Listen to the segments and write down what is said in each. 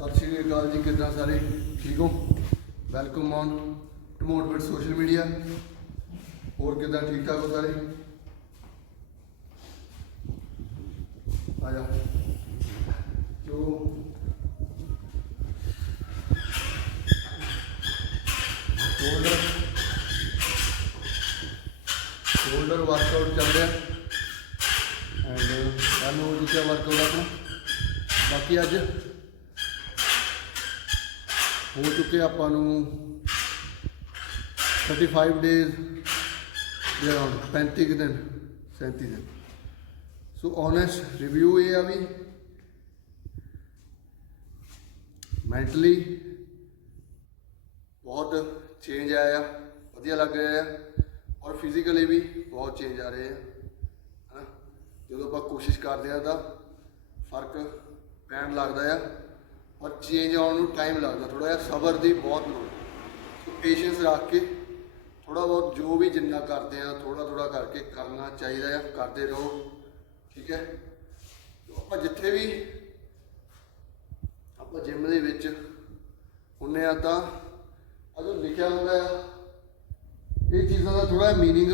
ਸਤਿ ਸ਼੍ਰੀ ਅਕਾਲ ਜੀ, ਕਿੱਦਾਂ ਸਾਰੇ? ਠੀਕ ਹੋ? ਵੈਲਕਮ ਔਨ ਟਮੋਟਵਿਟ ਸੋਸ਼ਲ ਮੀਡੀਆ ਹੋਰ ਕਿੱਦਾਂ, ਠੀਕ ਠਾਕ ਹੋ ਸਾਰੇ? ਆ ਜਾ ਜੋ ਹੋਲਡਰ ਸ਼ੋਲਡਰ ਵਰਕਆਊਟ ਚੱਲ ਰਿਹਾ। ਐਂਡ ਸਾਨੂੰ ਜਿੱਥੇ ਵਰਕਆਊਟ ਆਪਣਾ? ਬਾਕੀ ਅੱਜ ਹੋ ਚੁੱਕੇ ਆਪਾਂ ਨੂੰ 35 ਡੇਜ਼ ਦੇ ਅਰਾਊਂਡ 35 ਕੁ ਦਿਨ 37 ਦਿਨ। ਸੋ ਓਨੈਸਟ ਰਿਵਿਊ ਇਹ ਆ ਵੀ ਮੈਂਟਲੀ ਬਹੁਤ ਚੇਂਜ ਆਇਆ, ਵਧੀਆ ਲੱਗ ਰਿਹਾ ਹੈ ਔਰ ਫਿਜ਼ੀਕਲੀ ਵੀ ਬਹੁਤ ਚੇਂਜ ਆ ਰਹੇ ਆ, ਹਨਾ? ਜਦੋਂ ਆਪਾਂ ਕੋਸ਼ਿਸ਼ ਕਰਦੇ ਆ ਤਾਂ ਫ਼ਰਕ ਪੈਣ ਲੱਗਦਾ ਆ। ਔਰ ਚੇਂਜ ਆਉਣ ਨੂੰ ਟਾਈਮ ਲੱਗਦਾ ਥੋੜਾ ਜਿਹਾ ਸਬਰ ਦੀ ਬਹੁਤ ਲੋੜ ਸੋ ਪੇਸ਼ੈਂਸ ਰੱਖ ਕੇ ਥੋੜਾ ਬਹੁਤ ਜੋ ਵੀ ਜਿੰਨਾ ਕਰਦੇ ਆ ਥੋੜਾ ਥੋੜਾ ਕਰਕੇ ਕਰਨਾ ਚਾਹੀਦਾ ਆ, ਕਰਦੇ ਰਹੋ, ਠੀਕ ਹੈ? ਆਪਾਂ ਜਿੱਥੇ ਵੀ ਆਪਾਂ ਜਿਮ ਦੇ ਵਿੱਚ ਹੁੰਨੇ ਆ ਤਾਂ ਅਜੋ ਲਿਖਿਆ ਹੁੰਦਾ ਆ, ਇਹ ਚੀਜ਼ਾਂ ਦਾ ਥੋੜਾ ਮੀਨਿੰਗ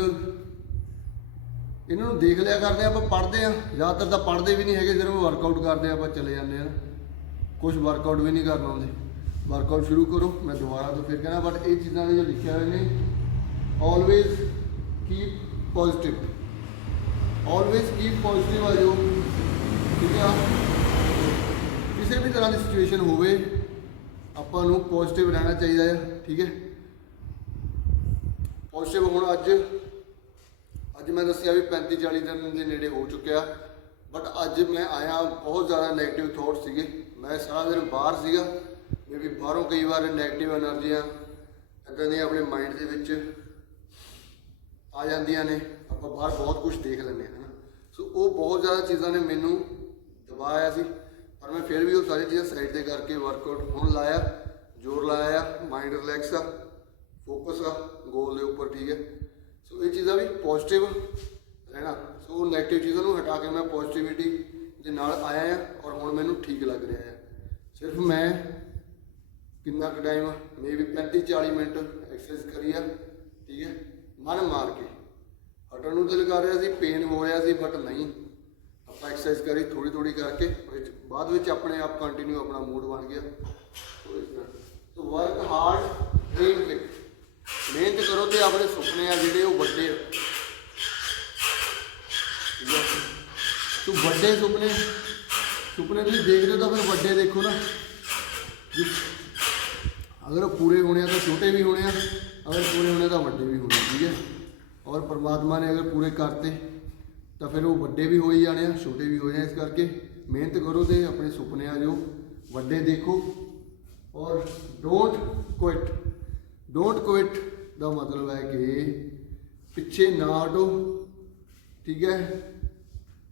ਇਹਨਾਂ ਨੂੰ ਦੇਖ ਲਿਆ ਕਰਦੇ ਆ, ਆਪਾਂ ਪੜ੍ਹਦੇ ਆ। ਜ਼ਿਆਦਾਤਰ ਤਾਂ ਪੜ੍ਹਦੇ ਵੀ ਨਹੀਂ ਹੈਗੇ, ਸਿਰਫ ਵਰਕਆਊਟ ਕਰਦੇ ਆ, ਆਪਾਂ ਚਲੇ ਜਾਂਦੇ ਆ। ਕੁਝ ਵਰਕਆਊਟ ਵੀ ਨਹੀਂ ਕਰਨਾ ਆਉਂਦੇ। ਵਰਕਆਊਟ ਸ਼ੁਰੂ ਕਰੋ, ਮੈਂ ਦੁਬਾਰਾ ਤੋਂ ਫਿਰ ਕਹਿਣਾ ਬਟ ਇਹ ਚੀਜ਼ਾਂ ਨੇ ਜੋ ਲਿਖਿਆ ਹੋਏ ਨੇ always keep positive always keep positive ਆ ਜੋ, ਠੀਕ ਆ? ਕਿਸੇ ਵੀ ਤਰ੍ਹਾਂ ਦੀ ਸਿਚੁਏਸ਼ਨ ਹੋਵੇ, ਆਪਾਂ ਨੂੰ ਪੋਜ਼ਿਟਿਵ ਰਹਿਣਾ ਚਾਹੀਦਾ ਹੈ ਠੀਕ ਹੈ? ਪੋਜ਼ਿਟਿਵ ਹੁਣ ਅੱਜ ਅੱਜ ਮੈਂ ਦੱਸਿਆ ਵੀ 35 40 ਦਿਨ ਦੇ ਨੇੜੇ ਹੋ ਚੁੱਕਿਆ। ਬਟ ਅੱਜ ਮੈਂ ਆਇਆ, ਬਹੁਤ ਜ਼ਿਆਦਾ 네ਗੇਟਿਵ ਥੋਟਸ ਸੀਗੇ। ਮੈਂ ਸਾਰਾ ਦਿਨ ਬਾਹਰ ਸੀਗਾ। ਮੇ ਵੀ ਬਾਹਰੋਂ ਕਈ ਵਾਰ 네ਗੇਟਿਵ ਐਨਰਜੀਆਂ ਇਦਾਂ ਦੀਆਂ ਆਪਣੇ ਮਾਈਂਡ ਦੇ ਵਿੱਚ ਆ ਜਾਂਦੀਆਂ ਨੇ। ਆਪਾਂ ਬਾਹਰ ਬਹੁਤ ਕੁਝ ਦੇਖ ਲੈਂਦੇ ਹਾਂ, ਹਨਾ। ਸੋ ਉਹ ਬਹੁਤ ਜ਼ਿਆਦਾ ਚੀਜ਼ਾਂ ਨੇ ਮੈਨੂੰ ਦਬਾਇਆ ਸੀ। ਪਰ ਮੈਂ ਫਿਰ ਵੀ ਉਹ ਸਾਰੀ ਚੀਜ਼ਾਂ ਸਾਈਡ ਤੇ ਕਰਕੇ ਵਰਕਆਊਟ ਹੁਣ ਲਾਇਆ। ਜ਼ੋਰ ਲਾਇਆ ਮਾਈਂਡ ਰਿਲੈਕਸ ਆ ਫੋਕਸ ਆ ਗੋਲ ਦੇ ਉੱਪਰ ਠੀਕ ਹੈ ਸੋ ਇਹ ਚੀਜ਼ਾਂ ਵੀ ਪੋਜ਼ਿਟਿਵ ਹੈ ਨਾ? ਸੋ 네ਗੇਟਿਵ ਚੀਜ਼ਾਂ ਨੂੰ ਹਟਾ ਕੇ ਮੈਂ ਪੋਜ਼ਿਟਿਵਿਟੀ ਦੇ ਨਾਲ ਆਇਆ ਹਾਂ ਔਰ ਹੁਣ ਮੈਨੂੰ ਠੀਕ ਲੱਗ ਰਿਹਾ ਹੈ ਸਿਰਫ ਮੈਂ ਕਿੰਨਾ ਕੁ ਟਾਈਮ ਮੇ ਵੀ 35 40 ਮਿੰਟ ਐਕਸਰਸਾਈਜ਼ ਕਰੀ ਆ, ਠੀਕ ਹੈ? ਮਨ ਮਾਰ ਕੇ। ਹਟਣ ਨੂੰ ਦਿਲ ਕਰ ਰਿਹਾ ਸੀ ਪੇਨ ਹੋ ਰਿਹਾ ਸੀ ਬਟ ਨਹੀਂ। ਆਪਾਂ ਐਕਸਰਸਾਈਜ਼ ਕਰੀ ਥੋੜੀ ਥੋੜੀ ਕਰਕੇ, ਵਿੱਚ, ਬਾਅਦ ਵਿੱਚ ਆਪਣੇ ਆਪ ਕੰਟੀਨਿਊ ਆਪਣਾ ਮੂਡ ਬਣ ਗਿਆ। So work hard dream big ਮਿਹਨਤ ਕਰੋ ਤੇ ਆਪਣੇ ਸੁਪਨੇ ਆ ਜਿਹੜੇ ਉਹ ਵੱਡੇ ਠੀਕ ਹੈ? ਤੂੰ ਵੱਡੇ ਸੁਪਨੇ ਸੁਪਨੇ ਤੁਸੀਂ ਦੇਖਦੇ ਹੋ ਤਾਂ ਫਿਰ ਵੱਡੇ ਦੇਖੋ ਨਾ। ਅਗਰ ਉਹ ਪੂਰੇ ਹੋਣੇ ਆ ਤਾਂ ਛੋਟੇ ਵੀ ਹੋਣੇ ਆ, ਅਗਰ ਪੂਰੇ ਹੋਣੇ ਤਾਂ ਵੱਡੇ ਵੀ ਹੋਣੇ ਠੀਕ ਹੈ। ਔਰ ਪਰਮਾਤਮਾ ਨੇ ਅਗਰ ਪੂਰੇ ਕਰਤੇ, ਤਾਂ ਫਿਰ ਉਹ ਵੱਡੇ ਵੀ ਹੋ ਹੀ ਜਾਣੇ ਆ, ਛੋਟੇ ਵੀ ਹੋ ਜਾਣੇ ਇਸ ਕਰਕੇ। ਮਿਹਨਤ ਕਰੋ ਤੇ ਆਪਣੇ ਸੁਪਨੇ ਆ ਜੋ ਵੱਡੇ ਦੇਖੋ। ਔਰ ਡੋਂਟ ਕੁਇਟ ਡੋਂਟ ਕੁਇਟ ਦਾ ਮਤਲਬ ਹੈ ਕਿ ਪਿੱਛੇ ਨਾ ਹਟੋ, ਠੀਕ ਹੈ।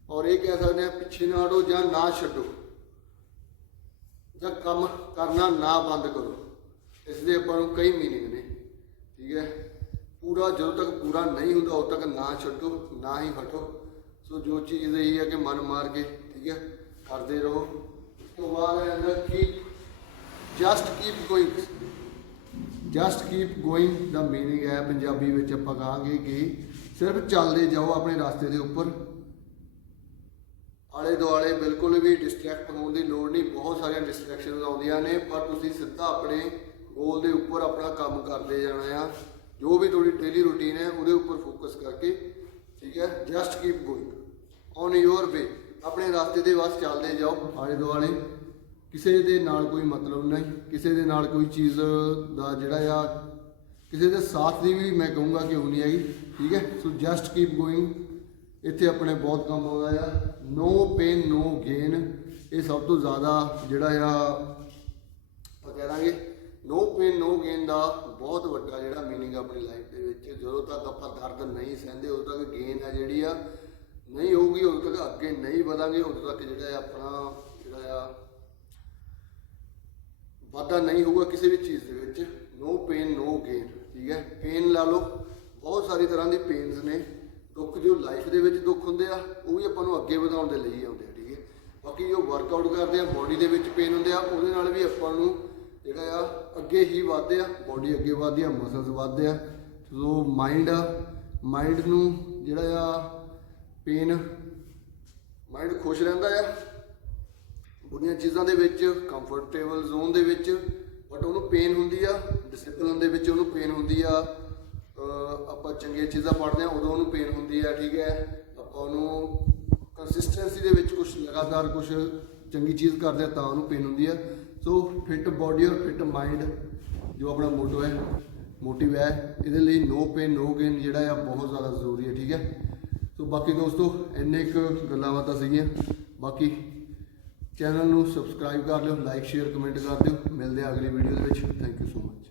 ਔਰ ਇਹ ਕਹਿ ਸਕਦੇ ਆ, ਪਿੱਛੇ ਨਾ ਹਟੋ ਜਾਂ ਨਾ ਛੱਡੋ। ਜਾਂ ਕੰਮ ਕਰਨਾ ਨਾ ਬੰਦ ਕਰੋ। ਇਸ ਦੇ ਆਪਾਂ ਨੂੰ ਕਈ ਮੀਨਿੰਗ ਨੇ। ਠੀਕ ਹੈ? ਪੂਰਾ ਜਦੋਂ ਤੱਕ ਪੂਰਾ ਨਹੀਂ ਹੁੰਦਾ, ਉਦੋਂ ਤੱਕ ਨਾ ਛੱਡੋ, ਨਾ ਹੀ ਹਟੋ। ਸੋ ਜੋ ਚੀਜ਼ ਇਹ ਹੈ ਕਿ ਮਨ ਮਾਰ ਕੇ, ਠੀਕ ਹੈ? ਕਰਦੇ ਰਹੋ। ਉਸ ਤੋਂ ਬਾਅਦ ਹੈ ਅੰਦਰ keep just keep going just keep going ਦਾ ਮੀਨਿੰਗ ਹੈ ਪੰਜਾਬੀ ਵਿੱਚ ਆਪਾਂ ਕਹਾਂਗੇ ਕਿ ਸਿਰਫ ਚੱਲਦੇ ਜਾਓ ਆਪਣੇ ਰਸਤੇ ਦੇ ਉੱਪਰ। ਆਲੇ ਦੁਆਲੇ ਬਿਲਕੁਲ ਵੀ ਡਿਸਟਰੈਕਟ ਹੋਣ ਦੀ ਲੋੜ ਨਹੀਂ। ਬਹੁਤ ਸਾਰੀਆਂ ਡਿਸਟਰੈਕਸ਼ਨਸ ਆਉਂਦੀਆਂ ਨੇ, ਪਰ ਤੁਸੀਂ ਸਿੱਧਾ ਆਪਣੇ ਗੋਲ ਦੇ ਉੱਪਰ ਆਪਣਾ ਕੰਮ ਕਰਦੇ ਜਾਣਾ ਆ। ਜੋ ਵੀ ਤੁਹਾਡੀ ਡੇਲੀ ਰੂਟੀਨ ਹੈ, ਉਹਦੇ ਉੱਪਰ ਫੋਕਸ ਕਰਕੇ, ਠੀਕ ਹੈ just keep going on your way ਆਪਣੇ ਰਸਤੇ ਦੇ ਵੱਲ ਚੱਲਦੇ ਜਾਓ, ਆਲੇ ਦੁਆਲੇ। ਕਿਸੇ ਦੇ ਨਾਲ ਕੋਈ ਮਤਲਬ ਨਹੀਂ, ਕਿਸੇ ਦੇ ਨਾਲ ਕੋਈ ਚੀਜ਼ ਦਾ ਜਿਹੜਾ ਆ, ਕਿਸੇ ਦੇ ਸਾਥ ਦੀ ਵੀ ਮੈਂ ਕਹੂੰਗਾ ਕਿ ਹੋਣੀ ਹੈਗੀ, ਠੀਕ ਹੈ। ਸੋ ਜਸਟ ਕੀਪ ਗੋਇੰਗ ਇੱਥੇ ਆਪਣੇ ਬਹੁਤ ਕੰਮ ਆਉਂਦਾ ਆ। ਨੋ ਪੇਨ ਨੋ ਗੇਨ ਇਹ ਸਭ ਤੋਂ ਜ਼ਿਆਦਾ ਜਿਹੜਾ ਆ, ਆਪਾਂ ਕਹਿ ਦਾਂਗੇ, ਨੋ ਪੇਨ ਨੋ ਗੇਨ ਦਾ ਬਹੁਤ ਵੱਡਾ ਜਿਹੜਾ ਮੀਨਿੰਗ ਆਪਣੀ ਲਾਈਫ ਦੇ ਵਿੱਚ। ਜਦੋਂ ਤੱਕ ਆਪਾਂ ਦਰਦ ਨਹੀਂ ਸਹਿੰਦੇ, ਉਦੋਂ ਤੱਕ ਗੇਨ ਹੈ ਜਿਹੜੀ ਆ, ਨਹੀਂ ਹੋਊਗੀ, ਉਦੋਂ ਤੱਕ ਅੱਗੇ ਨਹੀਂ ਵਧਾਂਗੇ, ਉਦੋਂ ਤੱਕ ਜਿਹੜਾ ਹੈ ਆਪਣਾ ਜਿਹੜਾ ਆ, ਵਾਧਾ ਨਹੀਂ ਹੋਊਗਾ ਕਿਸੇ ਵੀ ਚੀਜ਼ ਦੇ ਵਿੱਚ। ਨੋ ਪੇਨ ਨੋ ਗੇਨ ਠੀਕ ਹੈ? ਪੇਨ ਲਾ ਲਓ। ਬਹੁਤ ਸਾਰੀ ਤਰ੍ਹਾਂ ਦੀ ਪੇਨਸ ਨੇ। ਦੁੱਖ ਜੋ ਲਾਈਫ ਦੇ ਵਿੱਚ ਦੁੱਖ ਹੁੰਦੇ ਆ, ਉਹ ਵੀ ਆਪਾਂ ਨੂੰ ਅੱਗੇ ਵਧਾਉਣ ਦੇ ਲਈ ਆਉਂਦੇ ਆ, ਠੀਕ ਹੈ? ਬਾਕੀ ਜੋ ਵਰਕਆਊਟ ਕਰਦੇ ਆ ਬੋਡੀ ਦੇ ਵਿੱਚ ਪੇਨ ਹੁੰਦੇ ਆ, ਉਹਦੇ ਨਾਲ ਵੀ ਆਪਾਂ ਨੂੰ ਜਿਹੜਾ ਆ, ਅੱਗੇ ਹੀ ਵਧਦੇ ਆ ਬੋਡੀ ਅੱਗੇ ਵਧਦੀ ਆ ਮਸਲਸ ਵਧਦੇ ਆ। ਜੋ ਮਾਈਂਡ ਆ ਮਾਈਂਡ ਨੂੰ ਜਿਹੜਾ ਆ ਪੇਨ ਮਾਈਂਡ ਖੁਸ਼ ਰਹਿੰਦਾ ਆ। ਬੁਰੀਆਂ ਚੀਜ਼ਾਂ ਦੇ ਵਿੱਚ ਕੰਫਰਟੇਬਲ ਜ਼ੋਨ ਦੇ ਵਿੱਚ ਬਟ ਉਹਨੂੰ ਪੇਨ ਹੁੰਦੀ ਆ ਡਿਸਪਲਿਨ ਦੇ ਵਿੱਚ ਉਹਨੂੰ ਪੇਨ ਹੁੰਦੀ ਆ। ਆਪਾਂ ਚੰਗੀਆਂ ਚੀਜ਼ਾਂ ਪੜ੍ਹਦੇ ਹਾਂ, ਉਦੋਂ ਉਹਨੂੰ ਪੇਨ ਹੁੰਦੀ ਆ ਠੀਕ ਹੈ? ਆਪਾਂ ਉਹਨੂੰ ਕੰਸਿਸਟੈਂਸੀ ਦੇ ਵਿੱਚ ਕੁਝ ਲਗਾਤਾਰ ਕੁਝ ਚੰਗੀ ਚੀਜ਼ ਕਰਦੇ ਆ ਤਾਂ ਉਹਨੂੰ ਪੇਨ ਹੁੰਦੀ ਆ ਸੋ ਫਿਟ ਬਾਡੀ ਔਰ ਫਿਟ ਮਾਈਂਡ ਜੋ ਆਪਣਾ ਮੋਟੋ ਹੈ ਮੋਟਿਵ ਹੈ, ਇਹਦੇ ਲਈ ਨੋ ਪੇਨ ਨੋ ਗੇਨ ਜਿਹੜਾ ਆ ਬਹੁਤ ਜ਼ਿਆਦਾ ਜ਼ਰੂਰੀ ਹੈ, ਠੀਕ ਹੈ? ਸੋ ਬਾਕੀ ਦੋਸਤੋ, ਇੰਨੇ ਕੁ ਗੱਲਾਂ ਬਾਤਾਂ ਸੀਗੀਆਂ। ਬਾਕੀ ਚੈਨਲ ਨੂੰ ਸਬਸਕ੍ਰਾਈਬ ਕਰ ਲਿਓ ਲਾਈਕ ਸ਼ੇਅਰ ਕਮੈਂਟ ਕਰ ਦਿਓ। ਮਿਲਦੇ ਆ ਅਗਲੀ ਵੀਡੀਓ ਦੇ ਵਿੱਚ। Thank you so much